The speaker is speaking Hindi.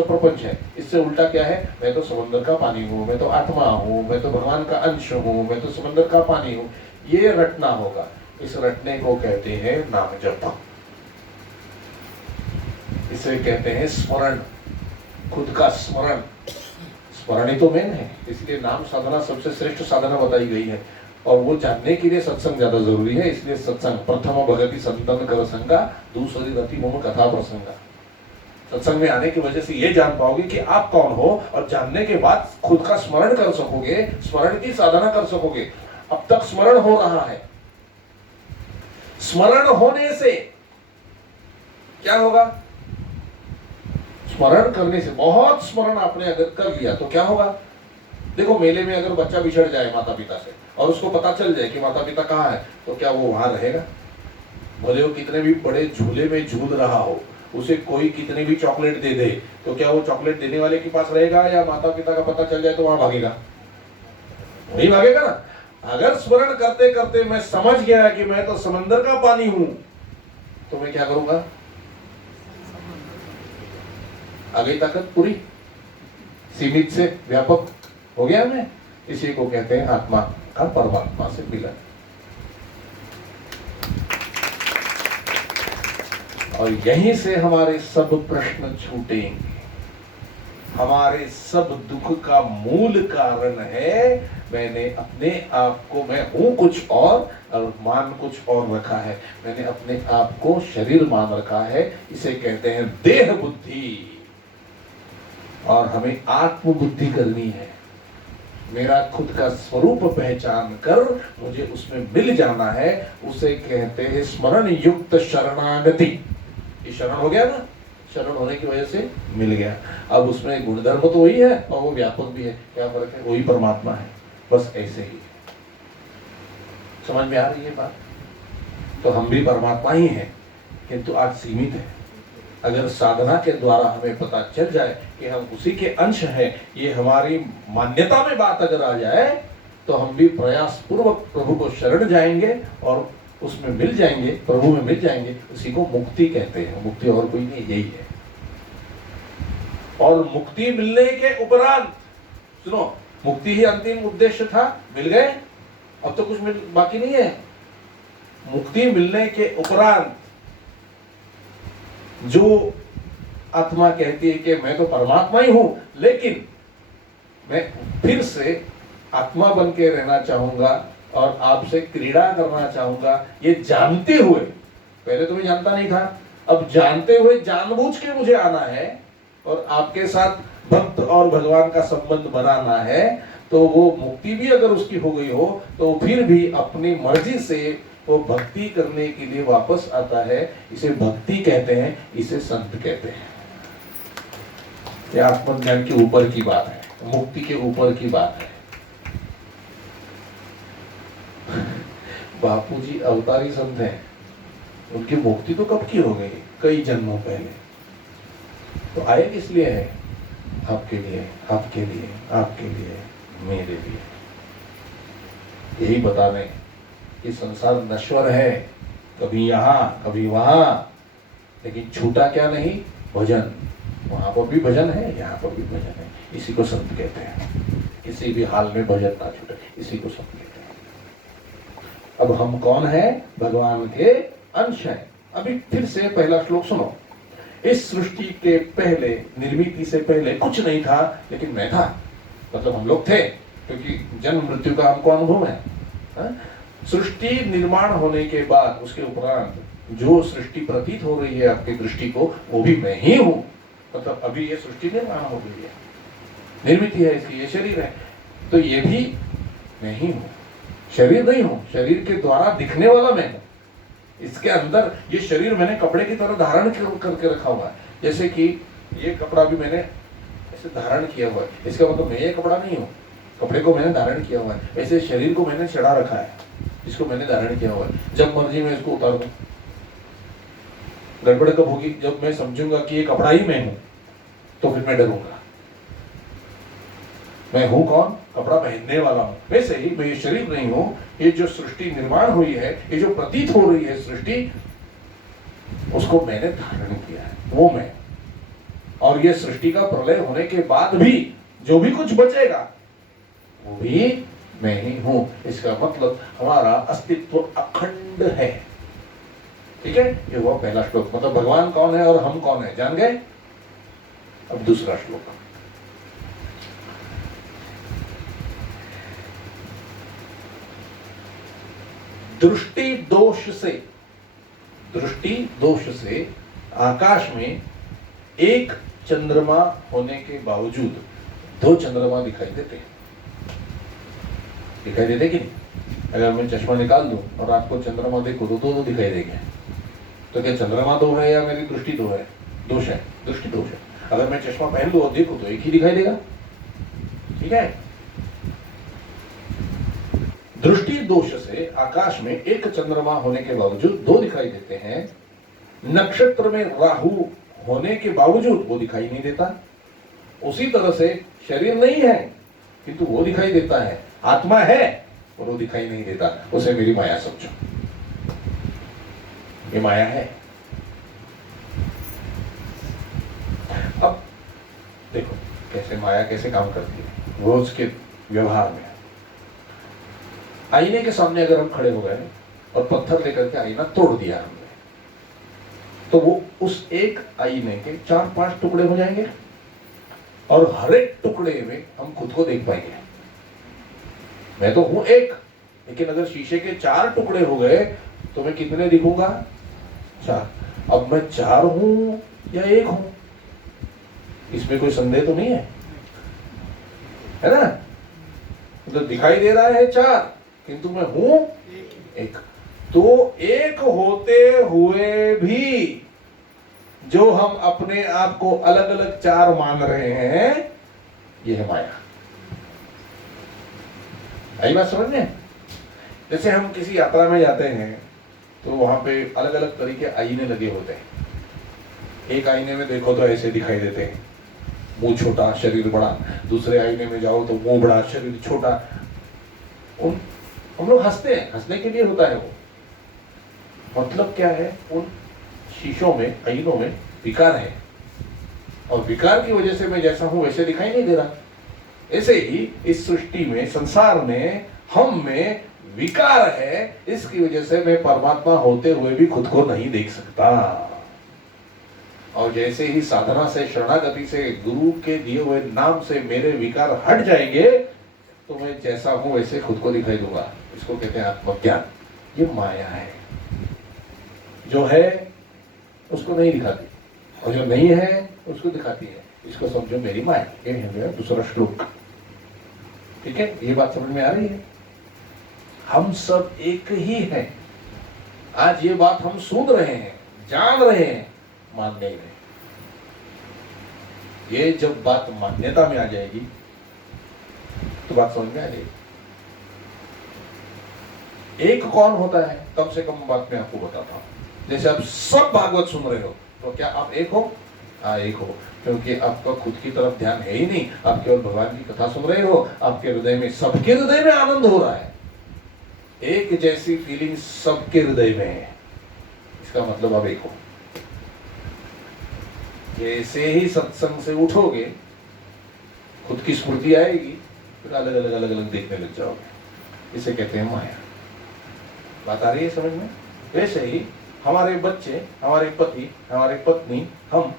सब प्रपंच है। इससे उल्टा क्या है, मैं तो समंदर का पानी हूँ, मैं तो आत्मा हूँ, मैं तो भगवान का अंश हूँ, मैं तो समंदर का पानी हूँ, ये रटना होगा। इस रटने को कहते हैं नाम जप, इसे कहते हैं स्मरण, खुद का स्मरण। स्मरण ही तो मेन है, इसलिए नाम साधना सबसे श्रेष्ठ साधना बताई गई है। और वो जानने के लिए सत्संग ज्यादा जरूरी है, इसलिए सत्संग प्रथम भगति संतन कर संगा, दूसरी रति मम कथा प्रसंगा। सत्संग में आने की वजह से ये जान पाओगे कि आप कौन हो, और जानने के बाद खुद का स्मरण कर सकोगे, स्मरण की साधना कर सकोगे। अब तक स्मरण हो रहा है, स्मरण होने से क्या होगा, स्मरण करने से, बहुत स्मरण आपने अगर कर लिया तो क्या होगा। देखो मेले में अगर बच्चा बिछड़ जाए माता पिता से और उसको पता चल जाए कि माता पिता कहाँ है, तो क्या वो वहां रहेगा? भले वो कितने भी बड़े झूले में झूल रहा हो, उसे कोई कितने भी चॉकलेट दे दे, तो क्या वो चॉकलेट देने वाले के पास रहेगा, या माता पिता का पता चल जाए तो वहां भागेगा? वही भागेगा ना। अगर स्मरण करते करते मैं समझ गया कि मैं तो समंदर का पानी हूं, तो मैं क्या करूंगा, आ गई ताकत पूरी, सीमित से व्यापक हो गया मैं। इसी को कहते हैं आत्मा का परमात्मा से मिलन। और यहीं से हमारे सब प्रश्न छूटेंगे। हमारे सब दुख का मूल कारण है मैंने अपने आप को, मैं हूं कुछ और मान कुछ और रखा है। मैंने अपने आप को शरीर मान रखा है, इसे कहते हैं देह बुद्धि। और हमें आत्म बुद्धि करनी है। मेरा खुद का स्वरूप पहचान कर मुझे उसमें मिल जाना है, उसे कहते हैं स्मरण युक्त शरणागति। ये शरण हो गया ना, शरण होने की वजह से मिल गया। अब उसमें गुणधर्म तो वही है और वो व्यापक भी है। क्या फर्क है, वही परमात्मा है, बस ऐसे ही। समझ में आ रही है बात? तो हम भी परमात्मा ही हैं, किंतु आज सीमित है। अगर साधना के द्वारा हमें पता चल जाए कि हम उसी के अंश हैं, ये हमारी मान्यता में बात अगर आ जाए, तो हम भी प्रयास पूर्वक प्रभु को शरण जाएंगे और उसमें मिल जाएंगे, प्रभु में मिल जाएंगे। उसी को मुक्ति कहते हैं। मुक्ति और कोई नहीं, यही है। और मुक्ति मिलने के उपरांत, सुनो, मुक्ति ही अंतिम उद्देश्य था, मिल गए, अब तो कुछ बाकी नहीं है। मुक्ति मिलने के उपरांत जो आत्मा कहती है कि मैं तो परमात्मा ही हूं, लेकिन मैं फिर से आत्मा बन के रहना चाहूंगा और आपसे क्रीड़ा करना चाहूंगा, ये जानते हुए। पहले तो मैं जानता नहीं था, अब जानते हुए जानबूझ के मुझे आना है और आपके साथ भक्त और भगवान का संबंध बनाना है। तो वो मुक्ति भी अगर उसकी हो गई हो, तो फिर भी अपनी मर्जी से वो भक्ति करने के लिए वापस आता है। इसे भक्ति कहते हैं, इसे संत कहते हैं। ये आत्मज्ञान के ऊपर की बात है, मुक्ति के ऊपर की बात है। बापूजी अवतारी संत हैं, उनकी मुक्ति तो कब की हो गई, कई जन्मों पहले। तो आए किस लिए है? आपके लिए, आपके लिए, आपके लिए, मेरे लिए। यही बता रहे कि संसार नश्वर है, कभी यहाँ कभी वहां, लेकिन छूटा क्या नहीं, भजन। वहां पर भी भजन है, यहाँ पर भी भजन है। इसी को संत कहते हैं। किसी भी हाल में भजन ना छूटे, इसी को संत कहते हैं। अब हम कौन है? भगवान के अंश हैं। अभी फिर से पहला श्लोक सुनो। इस सृष्टि के पहले, निर्मिति से पहले कुछ नहीं था, लेकिन मैं था। मतलब हम लोग थे, क्योंकि जन्म मृत्यु का हमको अनुभव है। सृष्टि निर्माण होने के बाद, उसके उपरांत जो सृष्टि प्रतीत हो रही है आपकी दृष्टि को, वो भी मैं ही हूं। मतलब अभी ये सृष्टि निर्माण हो गई है, निर्मित है इसकी, ये शरीर है, तो ये भी मैं ही हूं। शरीर नहीं हूं, शरीर के द्वारा दिखने वाला मैं हूं। इसके अंदर ये शरीर मैंने कपड़े की तरह धारण करके रखा हुआ है। जैसे कि ये कपड़ा भी मैंने ऐसे धारण किया हुआ है, इसका मतलब मैं ये कपड़ा नहीं हूँ, कपड़े को मैंने धारण किया हुआ है। ऐसे शरीर को मैंने चढ़ा रखा है, इसको मैंने धारण किया हुआ है। जब मर्जी मैं इसको उतार दूं। गड़बड़ कब होगी? जब मैं समझूंगा कि ये कपड़ा ही मैं हूं, तो फिर मैं डरूंगा। मैं हूं कौन? कपड़ा पहनने वाला हूं। वैसे ही मैं ये शरीर नहीं हूं। ये जो सृष्टि निर्माण हुई है, ये जो प्रतीत हो रही है सृष्टि, उसको मैंने धारण किया है, वो मैं। और ये सृष्टि का प्रलय होने के बाद भी जो भी कुछ बचेगा वो भी मैं ही हूं। इसका मतलब हमारा अस्तित्व अखंड है। ठीक है, ये हुआ पहला श्लोक। मतलब भगवान कौन है और हम कौन है जान गए। अब दूसरा श्लोक। दृष्टि दोष से आकाश में एक चंद्रमा होने के बावजूद दो चंद्रमा दिखाई देते हैं। दिखाई देते कि नहीं? अगर मैं चश्मा निकाल दूं और आपको चंद्रमा देखो तो दो दिखाई देंगे। तो क्या चंद्रमा दो है या मेरी दृष्टि दो है? दोष है, दृष्टि दोष है। अगर मैं चश्मा पहन लूं और देखूं तो एक ही दिखाई देगा। ठीक है, दृष्टि दोष से आकाश में एक चंद्रमा होने के बावजूद दो दिखाई देते हैं। नक्षत्र में राहु होने के बावजूद वो दिखाई नहीं देता। उसी तरह से शरीर नहीं है किंतु वो दिखाई देता है। आत्मा है और वो दिखाई नहीं देता। उसे मेरी माया समझो, ये माया है। अब देखो कैसे माया कैसे काम करती है रोज के व्यवहार में। आईने के सामने अगर हम खड़े हो गए और पत्थर लेकर के आईना तोड़ दिया हमने, तो वो उस एक आईने के 4-5 टुकड़े हो जाएंगे और हर एक टुकड़े में हम खुद को देख पाएंगे। मैं तो हूं एक, लेकिन अगर शीशे के 4 टुकड़े हो गए तो मैं कितने दिखूंगा? 4। अब मैं 4 हूं या 1 हूं, इसमें कोई संदेह तो नहीं है ना? तो दिखाई दे रहा है 4 किंतु मैं हूं 1। तो एक होते हुए भी जो हम अपने आप को अलग अलग 4 मान रहे हैं, यह है माया। आई बात समझ में? जैसे हम किसी यात्रा में जाते हैं तो वहां पे अलग अलग तरीके आईने लगे होते हैं। एक आईने में देखो तो ऐसे दिखाई देते हैं, मुंह छोटा शरीर बड़ा। दूसरे आईने में जाओ तो मुंह बड़ा शरीर छोटा। हम लोग हंसते हैं, हंसने के लिए होता है वो। मतलब क्या है? उन शीशों में, आईनों में विकार है और विकार की वजह से मैं जैसा हूं वैसे दिखाई नहीं दे रहा। ऐसे ही इस सृष्टि में, संसार में, हम में विकार है। इसकी वजह से मैं परमात्मा होते हुए भी खुद को नहीं देख सकता। और जैसे ही साधना से, शरणागति से, गुरु के दिए हुए नाम से मेरे विकार हट जाएंगे तो मैं जैसा हूं वैसे खुद को दिखाई दूंगा। इसको कहते हैं आत्मज्ञान। ये माया है, जो है उसको नहीं दिखाती और जो नहीं है उसको दिखाती है। इसको समझो मेरी माया। ये है दूसरा श्लोक। ठीक है, ये बात समझ में आ रही है? हम सब एक ही हैं। आज ये बात हम सुन रहे हैं, जान रहे हैं, मान नहीं रहे। ये जब बात मान्यता में आ जाएगी तो बात समझ में आ जाएगी। एक कौन होता है? कम से कम बात मैं आपको बताता हूं। जैसे आप सब भागवत सुन रहे हो तो क्या आप एक हो? हाँ, एक हो, क्योंकि आपका खुद की तरफ ध्यान है ही नहीं। आप केवल भगवान की कथा सुन रहे हो। आपके हृदय में, सबके हृदय में आनंद हो रहा है। एक जैसी फीलिंग सबके हृदय में है। इसका मतलब आप एक हो। जैसे ही सत्संग से उठोगे खुद की स्मृति आएगी, फिर अलग अलग देखने लग जाओगे। इसे कहते हैं माया। बात आ रही है समझ में? वैसे ही हमारे बच्चे, हमारे पति, हमारे पत्नी, हम